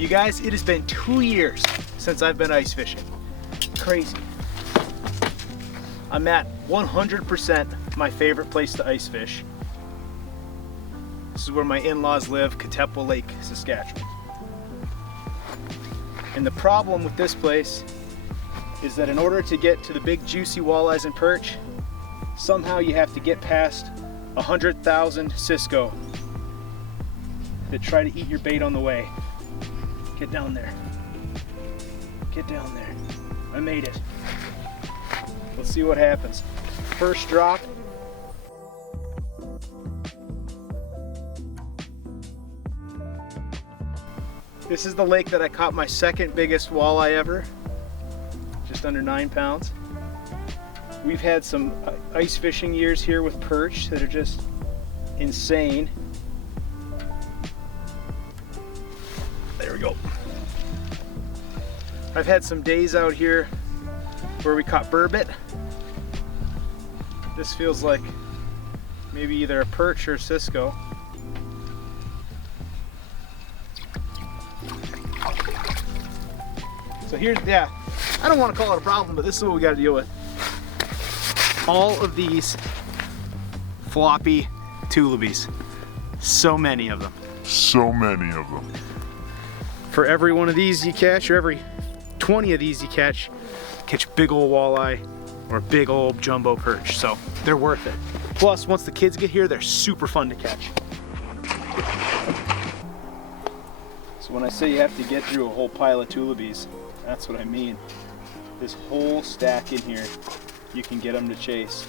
You guys, it has been 2 years since I've been ice fishing. Crazy. I'm at 100% my favorite place to ice fish. This is where my in-laws live, Katepwa Lake, Saskatchewan. And the problem with this place is that in order to get to the big juicy walleyes and perch, somehow you have to get past 100,000 Cisco that try to eat your bait on the way. Get down there. Get down there. I made it. Let's see what happens. First drop. This is the lake that I caught my second biggest walleye ever, just under 9 pounds. We've had some ice fishing years here with perch that are just insane. There we go. I've had some days out here where we caught burbot. This feels like maybe either a perch or a Cisco. So here's, yeah, I don't want to call it a problem, but this is what we got to deal with. All of these floppy tulubies. So many of them. So many of them. For every one of these you catch, or every 20 of these you catch big old walleye or big old jumbo perch. So they're worth it. Plus, once the kids get here, they're super fun to catch. So when I say you have to get through a whole pile of tulubies, that's what I mean. This whole stack in here, you can get them to chase.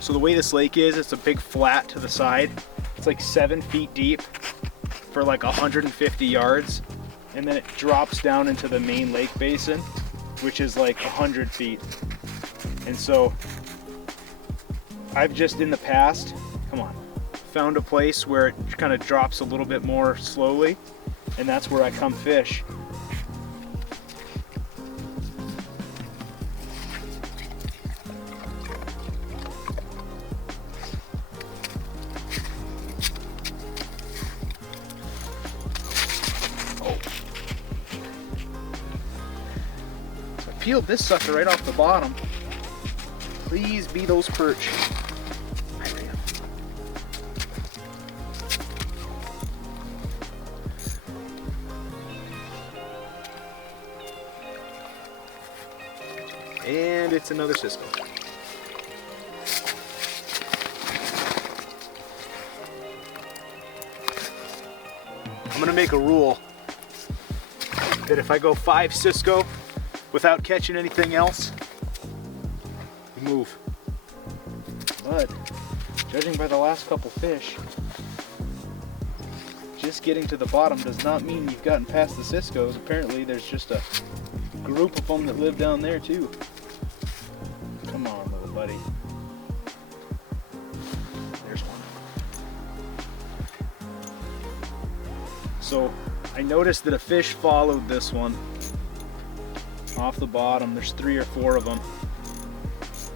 So the way this lake is, it's a big flat to the side. It's like 7 feet deep for like 150 yards. And then it drops down into the main lake basin, which is like 100 feet. And so I've just in the past, come on, found a place where it kind of drops a little bit more slowly, and that's where I come fish. Peeled this sucker right off the bottom. Please be those perch. And it's another Cisco. I'm gonna make a rule that if I go 5 Cisco without catching anything else, move. But judging by the last couple fish, just getting to the bottom does not mean you've gotten past the Ciscos. Apparently there's just a group of them that live down there too. Come on, little buddy. There's one. So I noticed that a fish followed this one off the bottom. There's 3 or 4 of them.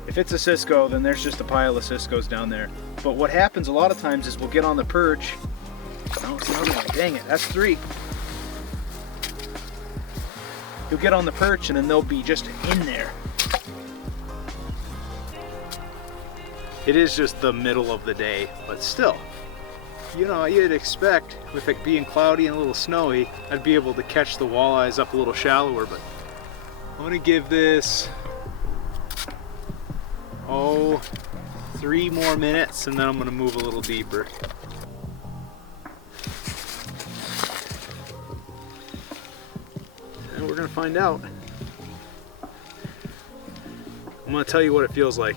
If it's a Cisco, then there's just a pile of Ciscos down there. But what happens a lot of times is we'll get on the perch. Oh, it's another one. Dang it, that's 3. You'll get on the perch and then they'll be just in there. It is just the middle of the day, but still, you know, you'd expect with it being cloudy and a little snowy, I'd be able to catch the walleyes up a little shallower, but I'm gonna give this, 3 more minutes and then I'm gonna move a little deeper. And we're gonna find out. I'm gonna tell you what it feels like.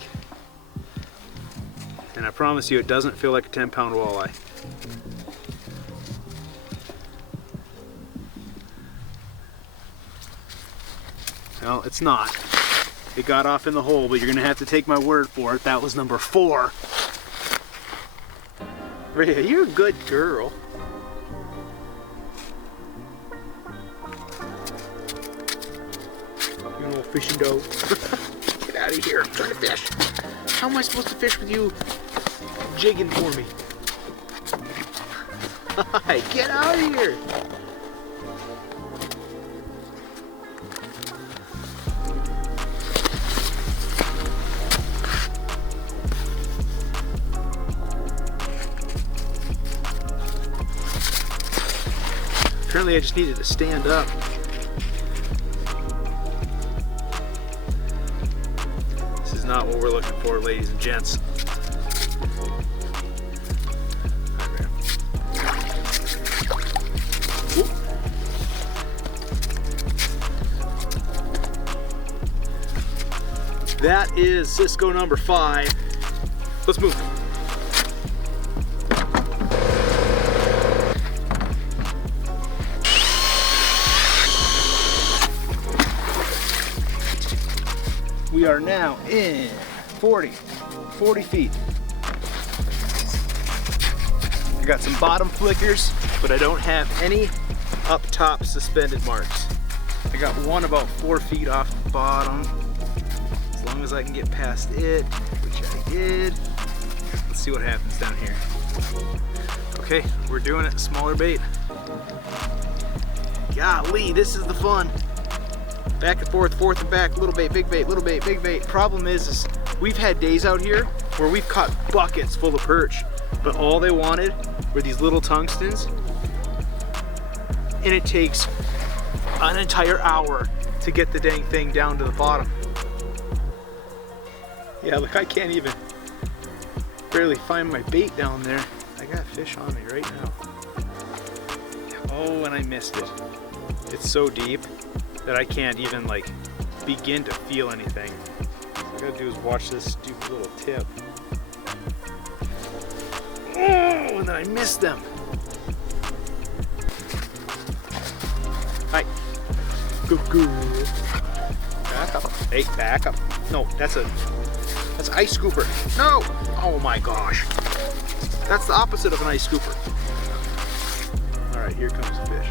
And I promise you it doesn't feel like a 10-pound walleye. Well, it's not. It got off in the hole, but you're gonna have to take my word for it. That was number 4. Rhea, you're a good girl. You little fishing dog. Get out of here, I'm trying to fish. How am I supposed to fish with you jigging for me? God, get out of here. Apparently I just needed to stand up. This is not what we're looking for, ladies and gents. That is Cisco number 5. Let's move. We are now in 40 feet. I got some bottom flickers, but I don't have any up top suspended marks. I got one about 4 feet off the bottom. As long as I can get past it, which I did. Let's see what happens down here. Okay, we're doing it, smaller bait. Golly, this is the fun. Back and forth and back, little bait, big bait, little bait, big bait. Problem is we've had days out here where we've caught buckets full of perch, but all they wanted were these little tungstens, and it takes an entire hour to get the dang thing down to the bottom. Yeah, look, I can't even barely find my bait down there. I got fish on me right now. Oh, and I missed it. It's so deep that I can't even like begin to feel anything. So all I gotta do is watch this stupid little tip. Oh, and then I missed them. Hi. Go. Back up. Hey, back up. No, that's an ice scooper. No! Oh my gosh. That's the opposite of an ice scooper. All right, here comes the fish.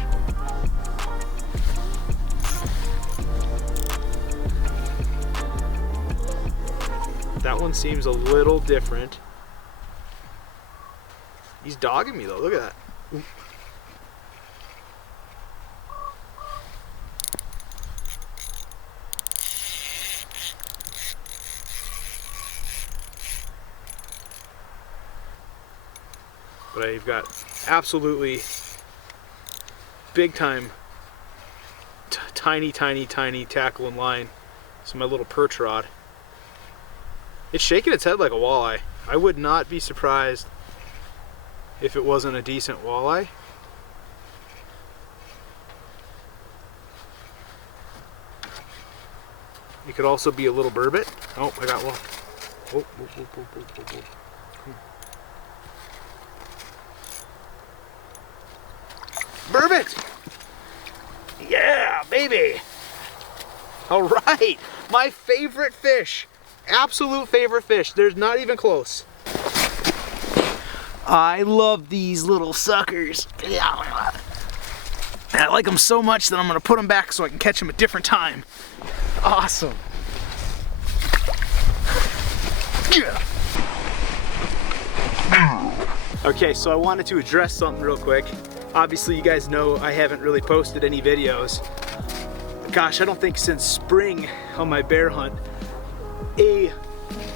That one seems a little different. He's dogging me though, look at that. Ooh. But I've got absolutely big time tiny tackle and line. So my little perch rod. It's shaking its head like a walleye. I would not be surprised if it wasn't a decent walleye. It could also be a little burbot. Oh, I got one. Oh. Burbot! Yeah, baby! All right, my favorite fish. Absolute favorite fish. There's not even close. I love these little suckers. I like them so much that I'm gonna put them back so I can catch them a different time. Awesome. Yeah. Okay, so I wanted to address something real quick. Obviously, you guys know I haven't really posted any videos. Gosh, I don't think since spring on my bear hunt. A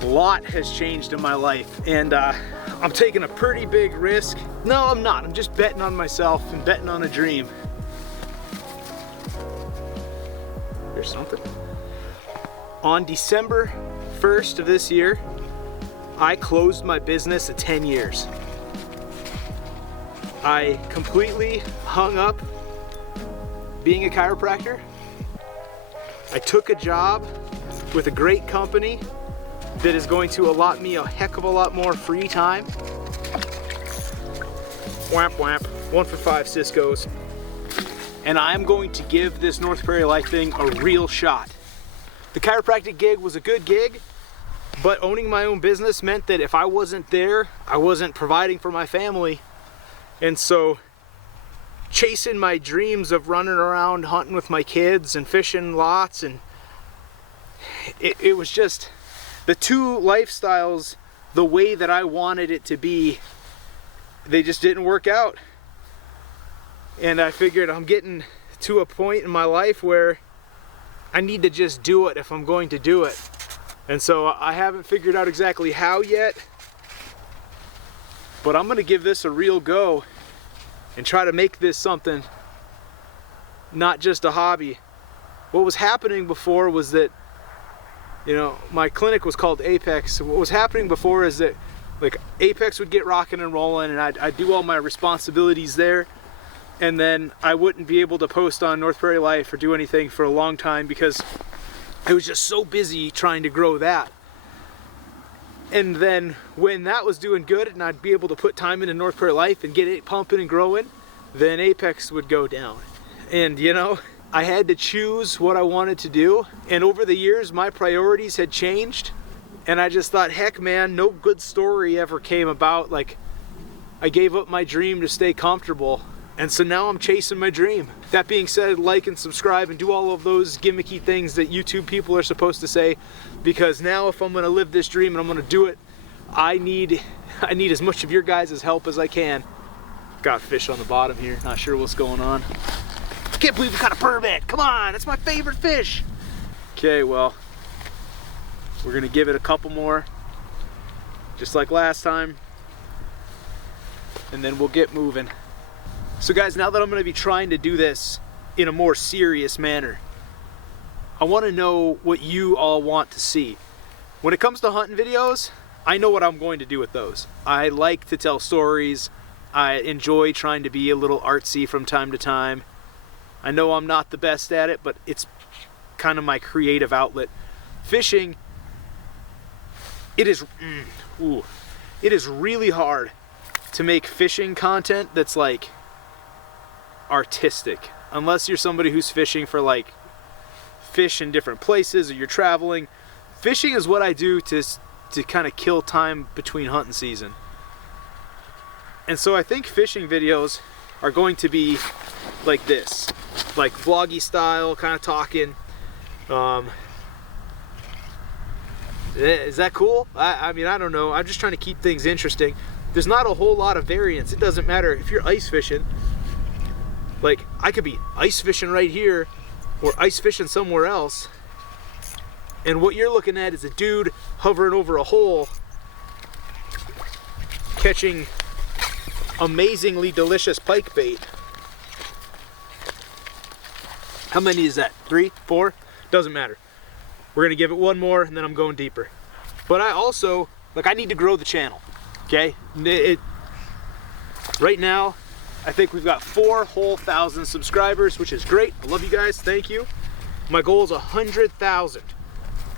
lot has changed in my life, and I'm taking a pretty big risk. No, I'm not. I'm just betting on myself and betting on a dream. There's something. On December 1st of this year, I closed my business at 10 years. I completely hung up being a chiropractor. I took a job with a great company that is going to allot me a heck of a lot more free time. Whap whap, 1 for 5 Ciscos. And I'm going to give this North Prairie Life thing a real shot. The chiropractic gig was a good gig, but owning my own business meant that if I wasn't there, I wasn't providing for my family. And so chasing my dreams of running around hunting with my kids and fishing lots, and it was just the two lifestyles, the way that I wanted it to be, they just didn't work out. And I figured I'm getting to a point in my life where I need to just do it if I'm going to do it. And so I haven't figured out exactly how yet, but I'm gonna give this a real go and try to make this something, not just a hobby. What was happening before was that, you know, my clinic was called Apex. What was happening before is that, like, Apex would get rocking and rolling, and I'd do all my responsibilities there, and then I wouldn't be able to post on North Prairie Life or do anything for a long time because I was just so busy trying to grow that. And then when that was doing good and I'd be able to put time into North Prairie Life and get it pumping and growing, then Apex would go down. And you know, I had to choose what I wanted to do, and over the years my priorities had changed, and I just thought, heck man, no good story ever came about. Like, I gave up my dream to stay comfortable, and so now I'm chasing my dream. That being said, like and subscribe and do all of those gimmicky things that YouTube people are supposed to say, because now if I'm gonna live this dream and I'm gonna do it, I need as much of your guys' help as I can. Got fish on the bottom here, not sure what's going on. I can't believe we caught a burbot. Come on, that's my favorite fish. Okay, well, we're gonna give it a couple more, just like last time, and then we'll get moving. So guys, now that I'm gonna be trying to do this in a more serious manner, I wanna know what you all want to see. When it comes to hunting videos, I know what I'm going to do with those. I like to tell stories. I enjoy trying to be a little artsy from time to time. I know I'm not the best at it, but it's kind of my creative outlet. Fishing, it is really hard to make fishing content that's like artistic, unless you're somebody who's fishing for like fish in different places or you're traveling. Fishing is what I do to kind of kill time between hunting season. And so I think fishing videos are going to be like this, like vloggy style, kind of talking. Is that cool? I mean, I don't know. I'm just trying to keep things interesting. There's not a whole lot of variance. It doesn't matter if you're ice fishing. Like, I could be ice fishing right here or ice fishing somewhere else, and what you're looking at is a dude hovering over a hole catching amazingly delicious pike bait. How many is that? 3, 4? Doesn't matter. We're gonna give it one more and then I'm going deeper. But I also, like, I need to grow the channel, okay? Right now, I think we've got 4,000 subscribers, which is great. I love you guys, thank you. My goal is 100,000.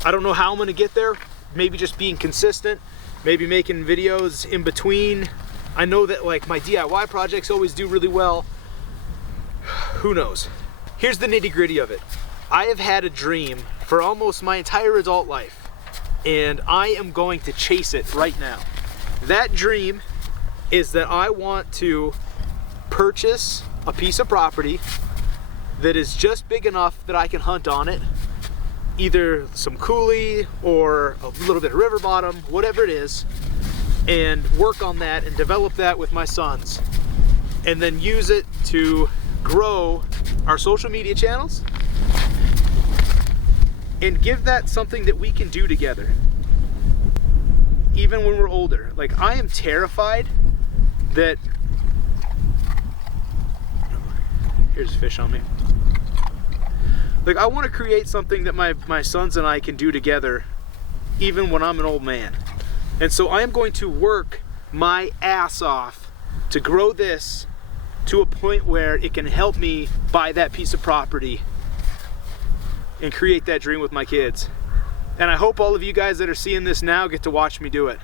I don't know how I'm gonna get there. Maybe just being consistent, maybe making videos in between. I know that like my DIY projects always do really well. Who knows? Here's the nitty-gritty of it. I have had a dream for almost my entire adult life, and I am going to chase it right now. That dream is that I want to purchase a piece of property that is just big enough that I can hunt on it, either some coulee or a little bit of river bottom, whatever it is, and work on that and develop that with my sons, and then use it to grow our social media channels and give that something that we can do together even when we're older. Like, I am terrified that, here's a fish on me. Like, I want to create something that my sons and I can do together even when I'm an old man. And so I am going to work my ass off to grow this to a point where it can help me buy that piece of property and create that dream with my kids. And I hope all of you guys that are seeing this now get to watch me do it.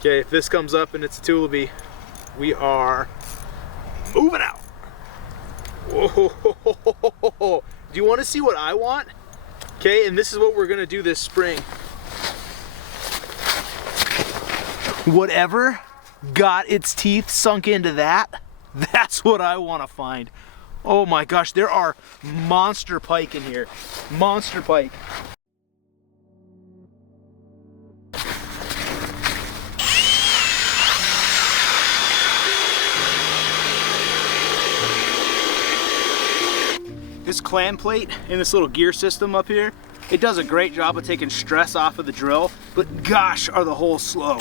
Okay, if this comes up and it's a Tullibee, we are moving out. Whoa. Do you want to see what I want? Okay, and this is what we're gonna do this spring. Whatever got its teeth sunk into that, that's what I want to find. Oh my gosh, there are monster pike in here. Monster pike. This clam plate and this little gear system up here, it does a great job of taking stress off of the drill, but gosh, are the holes slow.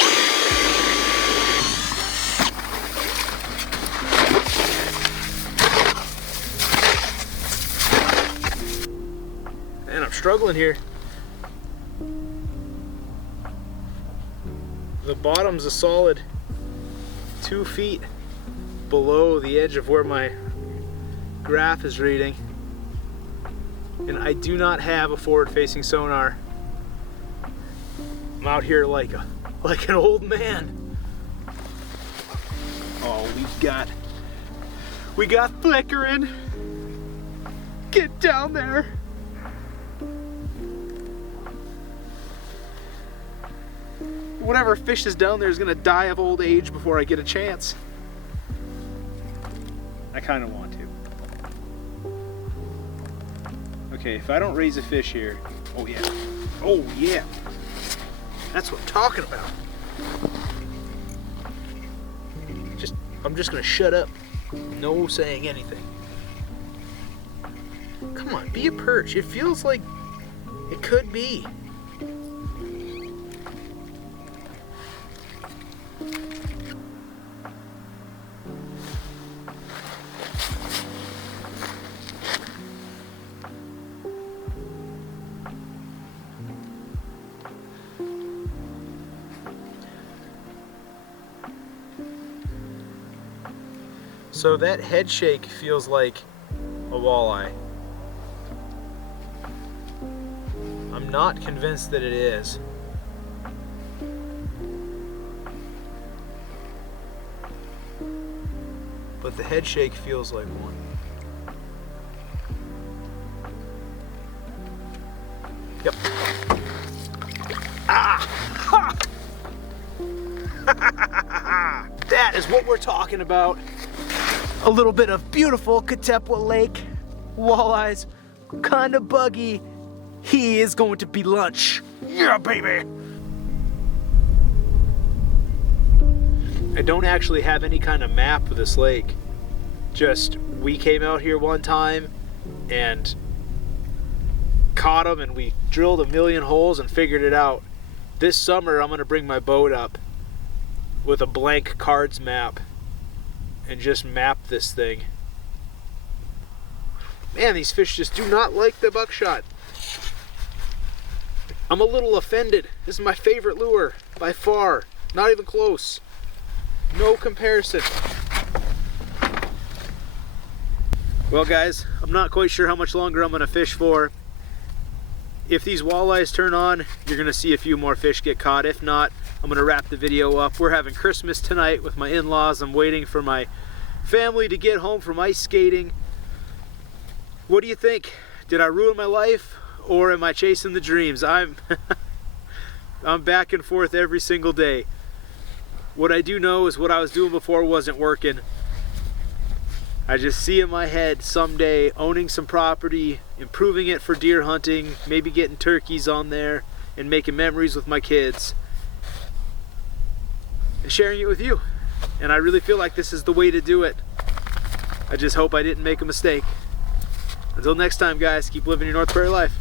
Man, I'm struggling here. The bottom's a solid 2 feet below the edge of where my graph is reading. And I do not have a forward-facing sonar. I'm out here like an old man. Oh, we got flickering. Get down there. Whatever fish is down there is gonna die of old age before I get a chance. I kind of want to. Okay, if I don't raise a fish here, oh yeah, that's what I'm talking about. I'm just gonna shut up, no saying anything. Come on, be a perch. It feels like it could be. So that head shake feels like a walleye. I'm not convinced that it is. But the head shake feels like one. Yep. Ah! Ha! That is what we're talking about. A little bit of beautiful Katepwa Lake walleyes, kind of buggy. He is going to be lunch. Yeah, baby. I don't actually have any kind of map of this lake. Just we came out here one time and caught them, and we drilled a million holes and figured it out. This summer I'm gonna bring my boat up with a blank cards map and just map this thing. Man, these fish just do not like the buckshot. I'm a little offended. This is my favorite lure by far. Not even close. No comparison. Well guys, I'm not quite sure how much longer I'm gonna fish for. If these walleyes turn on, you're gonna see a few more fish get caught. If not, I'm gonna wrap the video up. We're having Christmas tonight with my in-laws. I'm waiting for my family to get home from ice skating. What do you think? Did I ruin my life, or am I chasing the dreams? I'm back and forth every single day. What I do know is what I was doing before wasn't working. I just see in my head someday owning some property, improving it for deer hunting, maybe getting turkeys on there, and making memories with my kids, and sharing it with you. And I really feel like this is the way to do it. I just hope I didn't make a mistake. Until next time, guys, keep living your North Prairie life.